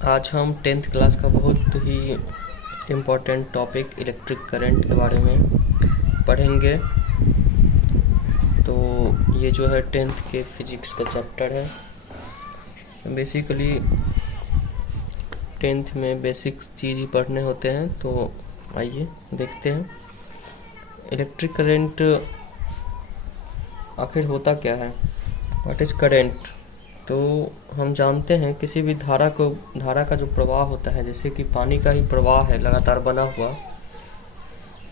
आज हम 10th class का बहुत ही इम्पोर्टेंट टॉपिक इलेक्ट्रिक करंट के बारे में पढ़ेंगे। तो ये जो है 10th के फिजिक्स का चैप्टर है। बेसिकली 10th में बेसिक चीज़ ही पढ़ने होते हैं। तो आइए देखते हैं इलेक्ट्रिक करंट आखिर होता क्या है। What is current? तो हम जानते हैं किसी भी धारा का जो प्रवाह होता है, जैसे कि पानी का ही प्रवाह है लगातार बना हुआ,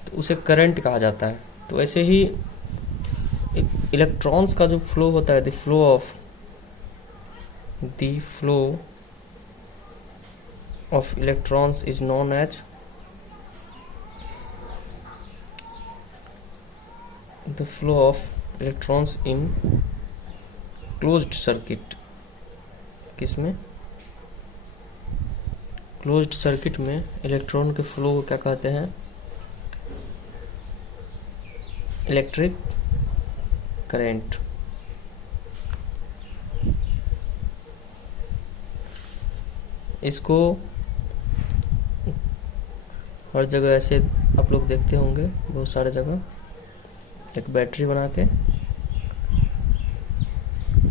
तो उसे करंट कहा जाता है। तो ऐसे ही इलेक्ट्रॉन्स का जो फ्लो होता है, the flow of electrons is known as the flow of electrons in closed circuit. किसमें? क्लोज्ड सर्किट में इलेक्ट्रॉन के फ्लो को क्या कहते हैं? Electric current. इसको हर जगह ऐसे आप लोग देखते होंगे, बहुत सारे जगह एक बैटरी बना के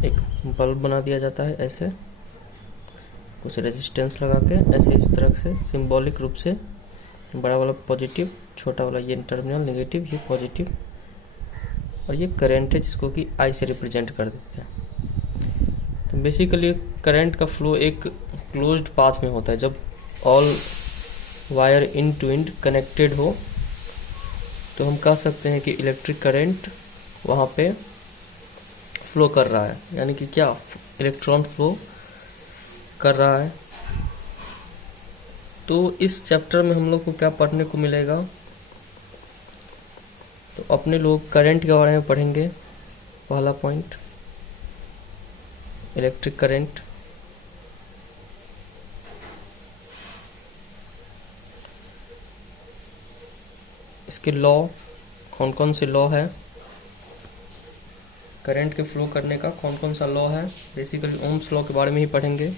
एक बल्ब बना दिया जाता है, ऐसे कुछ रेजिस्टेंस लगा के, ऐसे इस तरह से सिंबॉलिक रूप से बड़ा वाला पॉजिटिव, छोटा वाला ये टर्मिनल नेगेटिव, ये पॉजिटिव, और ये करंट है जिसको कि आई से रिप्रेजेंट कर देते हैं। तो बेसिकली करंट का फ्लो एक क्लोज्ड पाथ में होता है। जब all wire in to end connected हो तो हम कह सकते हैं कि इलेक्ट्रिक करंट वहाँ पे फ्लो कर रहा है, यानी कि क्या इलेक्ट्रॉन फ्लो कर रहा है। तो इस चैप्टर में हम लोग को क्या पढ़ने को मिलेगा? तो अपने लोग करंट के बारे में पढ़ेंगे। पहला पॉइंट, इलेक्ट्रिक करंट। इसके लॉ, कौन कौन से लॉ है करंट के फ्लो करने का, कौन कौन सा लॉ है। बेसिकली ओम्स लॉ के बारे में ही पढ़ेंगे,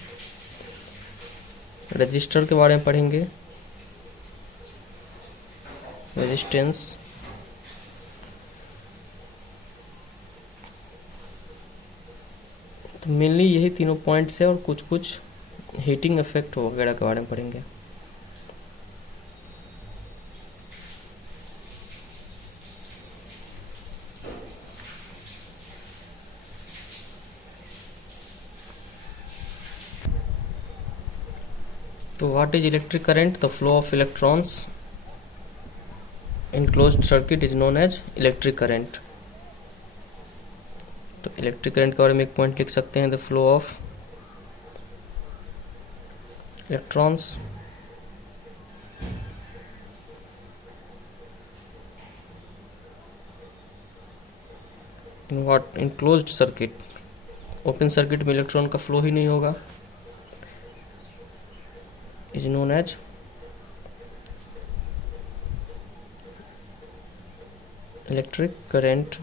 रजिस्टर के बारे में पढ़ेंगे, रेजिस्टेंस, तो मेनली यही तीनों पॉइंट्स है, और कुछ कुछ हीटिंग इफेक्ट वगैरह के बारे में पढ़ेंगे। तो what is electric current? The flow of electrons in closed circuit is known as electric current. तो इलेक्ट्रिक करंट के बारे में एक पॉइंट लिख सकते हैं, the flow of electrons in closed circuit. Open circuit में इलेक्ट्रॉन का फ्लो ही नहीं होगा, is known as electric current.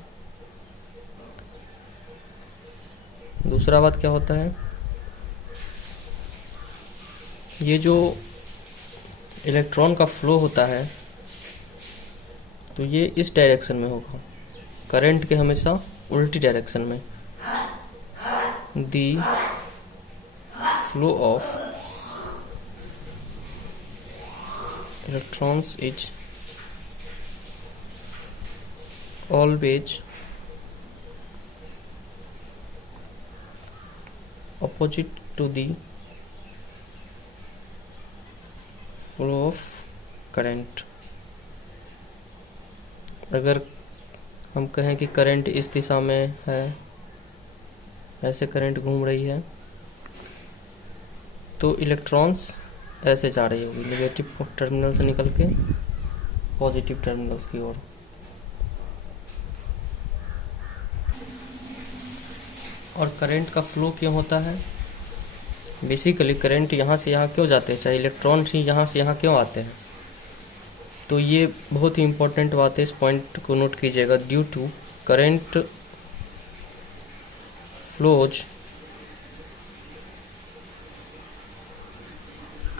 दूसरा बात क्या होता है, ये जो इलेक्ट्रॉन का फ्लो होता है तो ये इस डायरेक्शन में होगा, करंट के हमेशा उल्टी डायरेक्शन में। The flow of electrons is always opposite to the flow of current। अगर हम कहें कि करंट इस दिशा में है, ऐसे करंट घूम रही है, तो इलेक्ट्रॉन्स ऐसे जा रही होगी, नेगेटिव टर्मिनल से निकल के पॉजिटिव टर्मिनल्स की ओर। और करंट का फ्लो क्यों होता है? बेसिकली करंट यहाँ से यहाँ क्यों जाते हैं, चाहे इलेक्ट्रॉन ही यहाँ से यहाँ क्यों आते हैं? तो ये बहुत ही इंपॉर्टेंट बात है, इस पॉइंट को नोट कीजिएगा। Due to current flows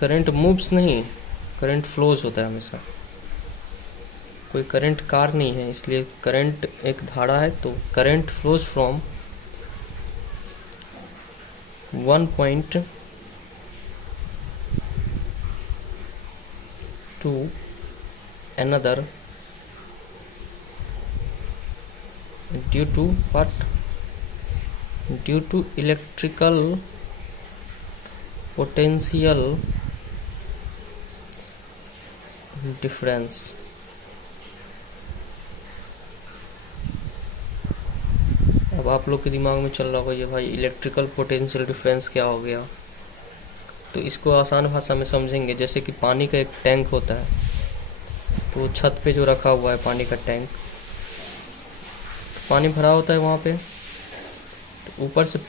current moves नहीं, करंट फ्लोज होता है हमेशा। कोई करंट कार नहीं है, इसलिए करंट एक धारा है, तो current flows from one point two another due to what? Due to electrical potential difference। अब आप लोग के दिमाग में चल रहा होगा ये भाई इलेक्ट्रिकल पोटेंशियल डिफरेंस क्या हो गया, तो इसको आसान भाषा में समझेंगे। जैसे कि पानी का एक टैंक होता है, तो छत पे जो रखा हुआ है पानी का टैंक, पानी भरा होता है वहाँ पे, तो ऊपर से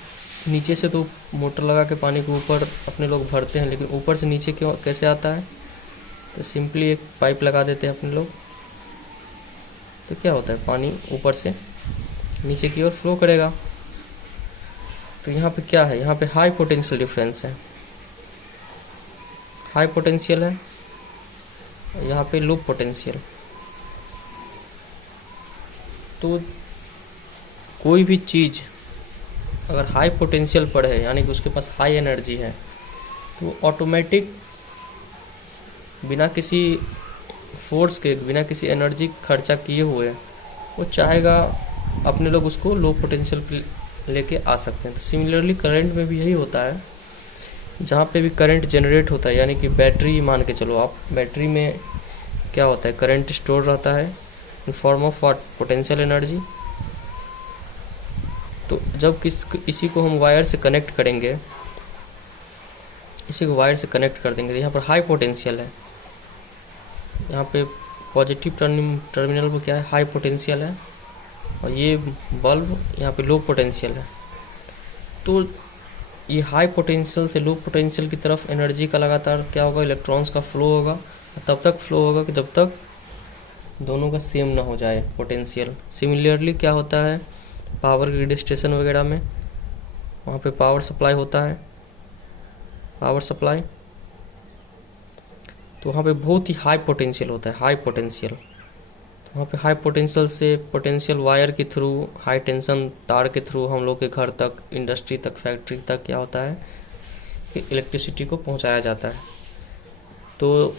नीचे से तो मोटर लगा के पानी को ऊपर अपने लोग भरते हैं, लेकिन ऊपर से नीचे क्यों कैसे आता है, तो सिंपली एक पाइप लगा देते हैं अपने लोग, तो क्या होता है पानी ऊपर से नीचे की ओर फ्लो करेगा। तो यहाँ पे क्या है, यहाँ पे हाई पोटेंशियल डिफरेंस है, हाई पोटेंशियल है, यहाँ पे लो पोटेंशियल। तो कोई भी चीज़ अगर हाई पोटेंशियल पर है, यानी कि उसके पास हाई एनर्जी है, तो ऑटोमेटिक बिना किसी फोर्स के, बिना किसी एनर्जी खर्चा किए हुए वो चाहेगा अपने लोग उसको लो पोटेंशियल पे लेके आ सकते हैं। तो सिमिलरली करंट में भी यही होता है, जहाँ पे भी करंट जनरेट होता है, यानी कि बैटरी मान के चलो आप, बैटरी में क्या होता है, करंट स्टोर रहता है in form of what, potential energy. तो जब इसी को हम वायर से कनेक्ट करेंगे, इसी को वायर से कनेक्ट कर देंगे, तो यहाँ पर हाई पोटेंशियल है, यहाँ पे पॉजिटिव टर्मिनल पर क्या है, हाई पोटेंशियल है, और ये बल्ब यहाँ पे लो पोटेंशियल है। तो ये हाई पोटेंशियल से लो पोटेंशियल की तरफ एनर्जी का लगातार क्या होगा, इलेक्ट्रॉन्स का फ्लो होगा, तब तक फ्लो होगा कि जब तक दोनों का सेम ना हो जाए पोटेंशियल। सिमिलरली क्या होता है, पावर ग्रिड स्टेशन वगैरह में, वहाँ पे पावर सप्लाई होता है, पावर सप्लाई, तो वहाँ पे बहुत ही हाई पोटेंशियल होता है, हाई पोटेंशियल। तो वहाँ पे हाई पोटेंशियल से पोटेंशियल वायर के थ्रू, हाई टेंशन तार के थ्रू हम लोग के घर तक, इंडस्ट्री तक, फैक्ट्री तक क्या होता है कि इलेक्ट्रिसिटी को पहुँचाया जाता है। तो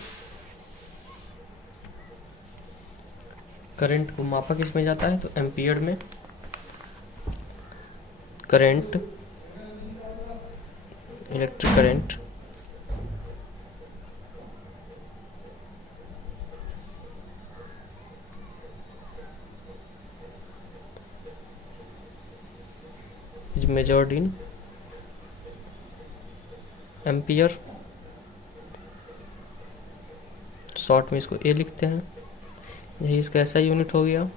करंट को मापा किस में जाता है, तो एम्पियर में। Current, electric current is measured in ampere, short में इसको ए लिखते हैं, यही इसका ऐसा यूनिट हो गया।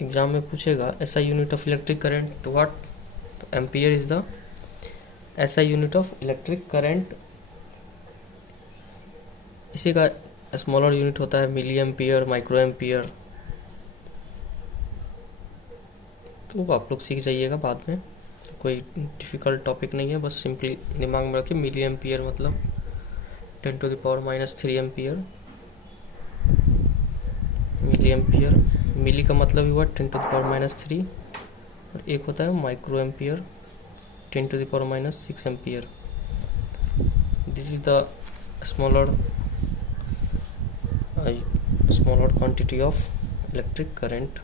एग्जाम में पूछेगा ऐसा यूनिट ऑफ इलेक्ट्रिक करंट, तो व्हाट, तो एम्पियर इज द ऐसा यूनिट ऑफ इलेक्ट्रिक करंट। इसी का स्मॉलर यूनिट होता है मिली एम्पियर, माइक्रो एम्पियर। तो आप लोग सीख जाइएगा बाद में, कोई डिफिकल्ट टॉपिक नहीं है, बस सिंपली दिमाग में रखिए मिली एम्पियर मतलब 10⁻³ एम्पियर, मिली एम्पियर, मिली का मतलब ही हुआ 10⁻³ और एक होता है micro ampere 10⁻⁶ ampere. This is the smaller quantity of electric current,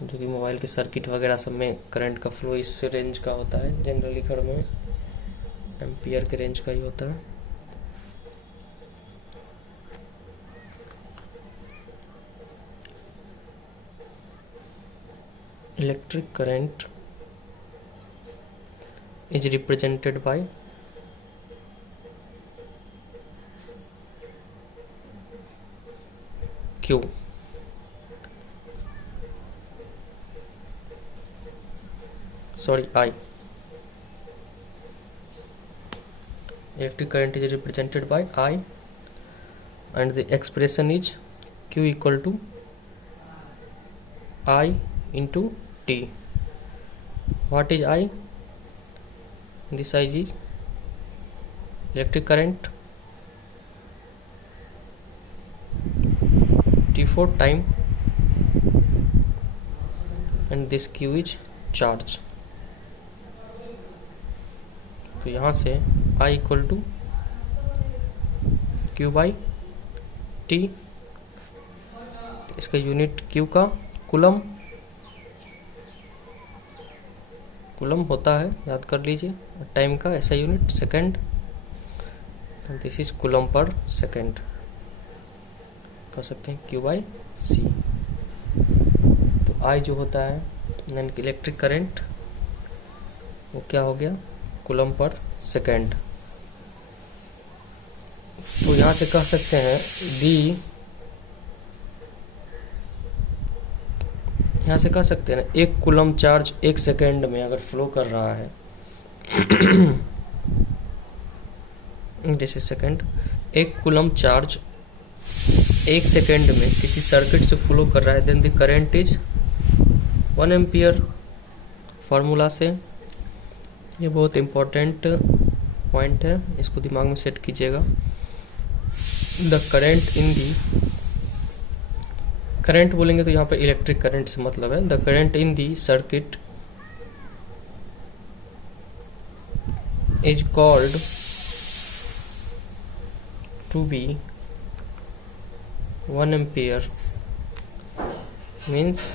जो कि मोबाइल के सर्किट वगैरह सब में करंट का फ्लो इस रेंज का होता है, जनरली घर में एम्पियर के रेंज का ही होता है। Electric current is represented by Q. Sorry, I. Electric current is represented by I, and the expression is Q equal to I into T. What is I? This I is electric current, T4 time, and this Q is charge. तो यहाँ से I equal to Q by T, इसका unit Q का coulomb होता है, याद कर लीजिए, टाइम का ऐसा unit second, this is coulomb per second, कर सकते हैं Q बाई C। तो I जो होता है यानी कि इलेक्ट्रिक करंट, वो क्या हो गया, कूलम पर सेकंड। तो यहाँ से कह सकते हैं यहाँ से कह सकते हैं ना, 1 कूलम चार्ज 1 सेकेंड में अगर फ्लो कर रहा है जैसे सेकेंड, 1 कूलम चार्ज 1 सेकेंड में किसी सर्किट से फ्लो कर रहा है, then the current is 1 ampere. Formula से ये बहुत इंपॉर्टेंट पॉइंट है, इसको दिमाग में सेट कीजिएगा। The current in the, current बोलेंगे तो यहाँ पे इलेक्ट्रिक करंट से मतलब है, the current in the circuit is called to be 1 ampere, means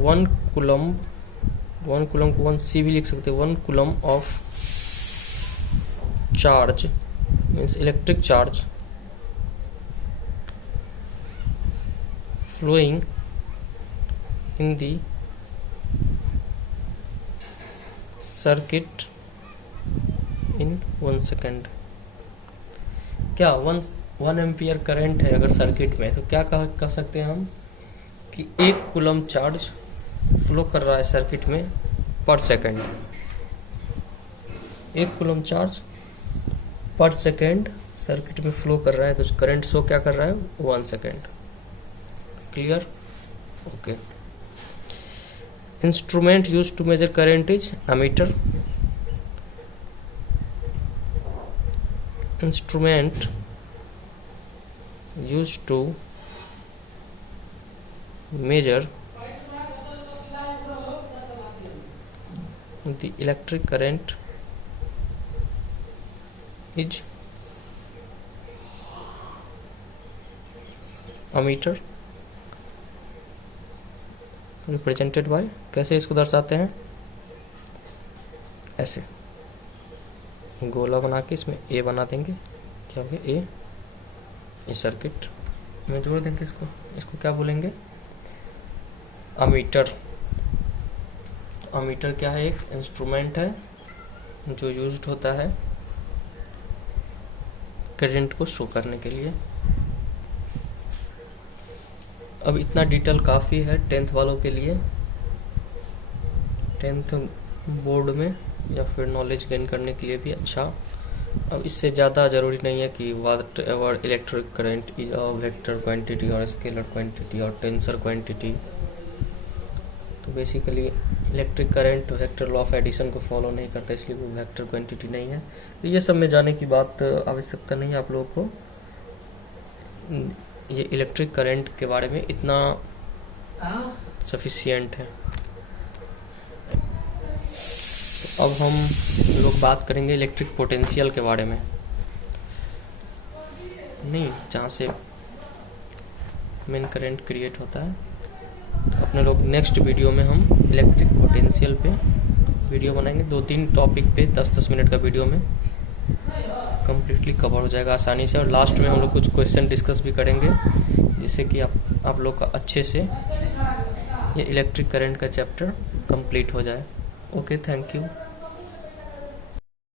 1 coulomb को 1C भी लिख सकते हैं, 1 coulomb of charge means electric charge flowing in the circuit in 1 second। क्या 1 एम्पियर करंट है अगर सर्किट में, तो क्या कह सकते हैं हम कि 1 कूलम चार्ज फ्लो कर रहा है सर्किट में पर सेकंड। 1 कूलम चार्ज पर सेकंड सर्किट में फ्लो कर रहा है, तो करंट शो क्या कर रहा है, 1 सेकंड। Clear? Okay. Instrument use to measure current is ammeter. Instrument use to measure the electric current is ammeter, represented by, कैसे इसको दर्शाते हैं, ऐसे गोला बना के इसमें ए बना देंगे, क्या हो गया ए, इस सर्किट में जोड़ देंगे इसको क्या बोलेंगे, अमीटर। अमीटर क्या है, एक इंस्ट्रूमेंट है जो यूज्ड होता है करंट को शो करने के लिए। अब इतना डिटेल काफ़ी है 10th वालों के लिए, 10th बोर्ड में या फिर नॉलेज गेन करने के लिए भी अच्छा। अब इससे ज़्यादा ज़रूरी नहीं है कि whatever electric current is a vector quantity और स्केलर क्वांटिटी और टेंसर क्वांटिटी। तो basically electric current vector law of addition को फॉलो नहीं करता, इसलिए वो वेक्टर क्वांटिटी नहीं है। तो ये सब में जाने की बात आवश्यकता नहीं है आप लोगों को, ये इलेक्ट्रिक करंट के बारे में इतना सफिशिएंट है। तो अब हम लोग बात करेंगे इलेक्ट्रिक पोटेंशियल के बारे में, नहीं जहाँ से मेन करंट क्रिएट होता है। तो अपने लोग नेक्स्ट वीडियो में हम इलेक्ट्रिक पोटेंशियल पे वीडियो बनाएंगे, 2-3 टॉपिक पे 10-10 मिनट का वीडियो में कम्प्लीटली कवर हो जाएगा आसानी से। और लास्ट में हम लोग कुछ क्वेश्चन डिस्कस भी करेंगे, जिससे कि आप लोग का अच्छे से ये इलेक्ट्रिक करंट का चैप्टर कंप्लीट हो जाए। Okay, thank you.